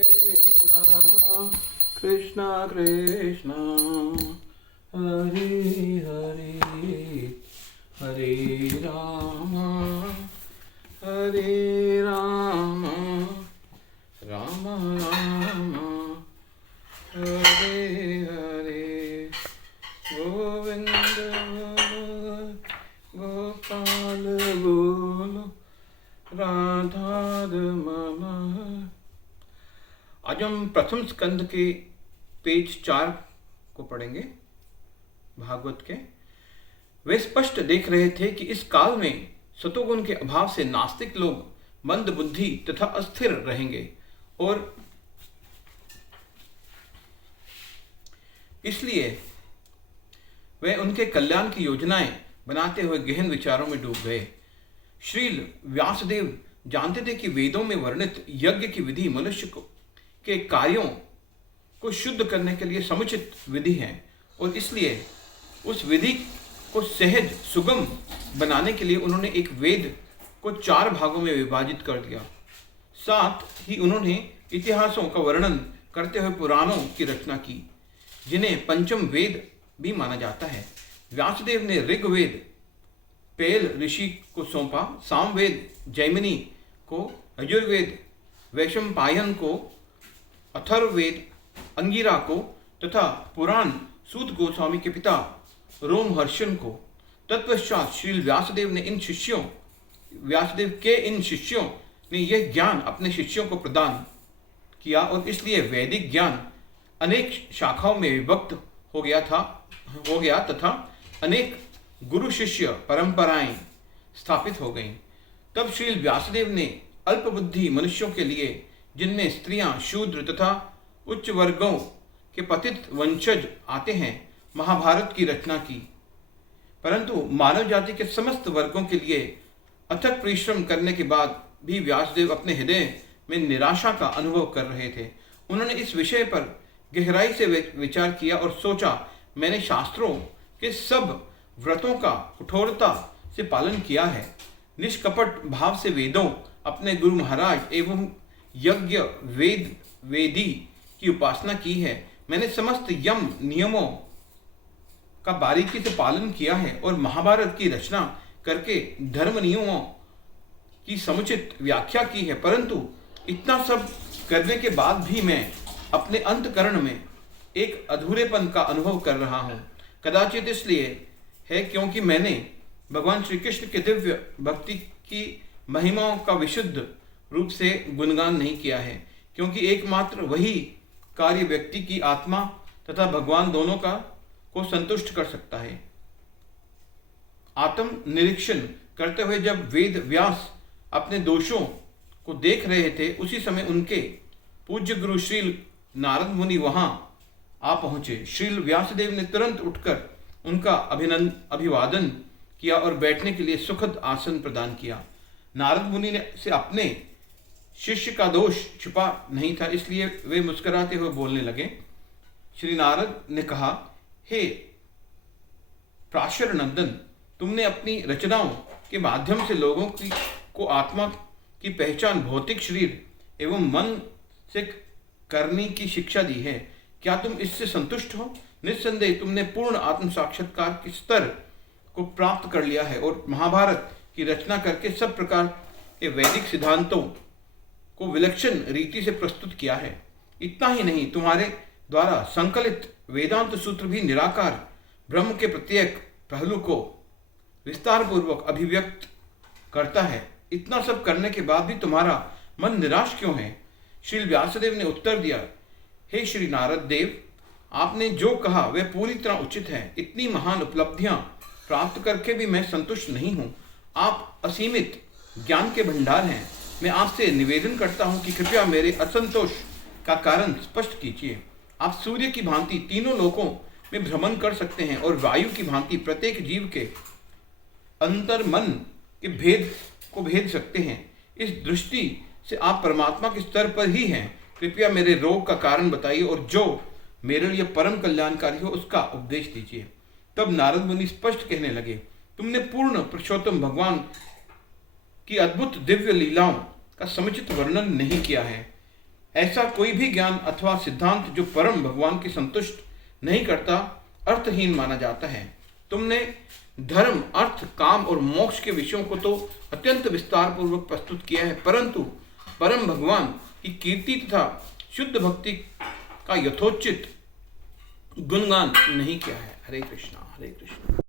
Krishna, Krishna Krishna, Hare Hare, Hare Rama, Hare Rama, Rama Rama, Hare Hare, Govinda Gopal Golo, Radha Mama। आज हम प्रथम स्कंद के page 4 को पढ़ेंगे भागवत के। वे स्पष्ट देख रहे थे कि इस काल में सतोगुण के अभाव से नास्तिक लोग मंद बुद्धि तथा अस्थिर रहेंगे और इसलिए वे उनके कल्याण की योजनाएं बनाते हुए गहन विचारों में डूब गए। श्रील व्यासदेव जानते थे कि वेदों में वर्णित यज्ञ की विधि मनुष्य के कार्यों को शुद्ध करने के लिए समुचित विधि है और इसलिए उस विधि को सहज सुगम बनाने के लिए उन्होंने एक वेद को 4 भागों में विभाजित कर दिया। साथ ही उन्होंने इतिहासों का वर्णन करते हुए पुराणों की रचना की, जिन्हें पंचम वेद भी माना जाता है। व्यासदेव ने ऋग्वेद पेल ऋषि को सौंपा, सामवेद जैमिनी को, यजुर्वेद वैशंपायन को, अथर्ववेद अंगिरा को तथा पुराण सूत गोस्वामी के पिता रोमहर्षण को। तत्पश्चात श्री व्यासदेव के इन शिष्यों ने यह ज्ञान अपने शिष्यों को प्रदान किया और इसलिए वैदिक ज्ञान अनेक शाखाओं में विभक्त हो गया तथा अनेक गुरु शिष्य परंपराएं स्थापित हो गईं। तब श्री व्यासदेव ने अल्पबुद्धि मनुष्यों के लिए, जिनमें स्त्रियां, शूद्र तथा उच्च वर्गों के पतित वंशज आते हैं, महाभारत की रचना की। परंतु मानव जाति के समस्त वर्गों के लिए अथक परिश्रम करने के बाद भी व्यासदेव अपने हृदय में निराशा का अनुभव कर रहे थे। उन्होंने इस विषय पर गहराई से विचार किया और सोचा, मैंने शास्त्रों के सब व्रतों का कठोरता से पालन किया है, निष्कपट भाव से वेदों, अपने गुरु महाराज एवं यज्ञ वेदी की उपासना की है। मैंने समस्त यम नियमों का बारीकी से पालन किया है और महाभारत की रचना करके धर्म नियमों की समुचित व्याख्या की है। परंतु इतना सब करने के बाद भी मैं अपने अंतकरण में एक अधूरेपन का अनुभव कर रहा हूँ। कदाचित इसलिए है क्योंकि मैंने भगवान श्री कृष्ण के दिव्य भक्ति की महिमाओं का विशुद्ध रूप से गुणगान नहीं किया है, क्योंकि एकमात्र वही कार्य व्यक्ति की आत्मा तथा भगवान दोनों को संतुष्ट कर सकता है। आत्म निरीक्षण करते हुए जब वेद व्यास अपने दोषों को देख रहे थे, उसी समय उनके पूज्य गुरु श्रील नारद मुनि वहां आ पहुंचे। श्रील व्यासदेव ने तुरंत उठकर उनका अभिवादन किया और बैठने के लिए सुखद आसन प्रदान किया। नारद मुनि ने से अपने शिष्य का दोष छिपा नहीं था, इसलिए वे मुस्कुराते हुए बोलने लगे। श्री नारद ने कहा, हे प्राशर नंदन, तुमने अपनी रचनाओं के माध्यम से लोगों को आत्मा की पहचान भौतिक शरीर एवं मन से करने की शिक्षा दी है। क्या तुम इससे संतुष्ट हो? निस्संदेह तुमने पूर्ण आत्म साक्षात्कार के स्तर को प्राप्त कर लिया है और महाभारत की रचना करके सब प्रकार के वैदिक सिद्धांतों को विलक्षण रीति से प्रस्तुत किया है। इतना ही नहीं, तुम्हारे द्वारा संकलित वेदांत सूत्र भी निराकार ब्रह्म के प्रत्येक पहलू को विस्तार पूर्वक अभिव्यक्त करता है। इतना सब करने के बाद भी तुम्हारा मन निराश क्यों है? श्री व्यासदेव ने उत्तर दिया, हे श्री नारद देव, आपने जो कहा वह पूरी तरह उचित है। इतनी महान उपलब्धियां प्राप्त करके भी मैं संतुष्ट नहीं हूँ। आप असीमित ज्ञान के भंडार हैं। मैं आपसे निवेदन करता हूँ कि कृपया मेरे असंतोष का कारण स्पष्ट कीजिए। आप सूर्य की भांति तीनों लोकों में भ्रमण कर सकते हैं और वायु की भांति प्रत्येक जीव के अंतर मन के भेद को भेद सकते हैं। इस दृष्टि से आप परमात्मा के स्तर पर ही हैं। कृपया मेरे रोग का कारण बताइए और जो मेरे लिए परम कल्याणकारी हो उसका उपदेश दीजिए। तब नारद मुनि स्पष्ट कहने लगे, तुमने पूर्ण पुरुषोत्तम भगवान की अद्भुत दिव्य लीलाओं का समुचित वर्णन नहीं किया है। ऐसा कोई भी ज्ञान अथवा सिद्धांत जो परम भगवान की संतुष्ट नहीं करता अर्थहीन माना जाता है। तुमने धर्म, अर्थ, काम और मोक्ष के विषयों को तो अत्यंत विस्तार पूर्वक प्रस्तुत किया है, परंतु परम भगवान की कीर्ति तथा शुद्ध भक्ति का यथोचित गुणगान नहीं किया है। हरे कृष्णा, हरे कृष्णा।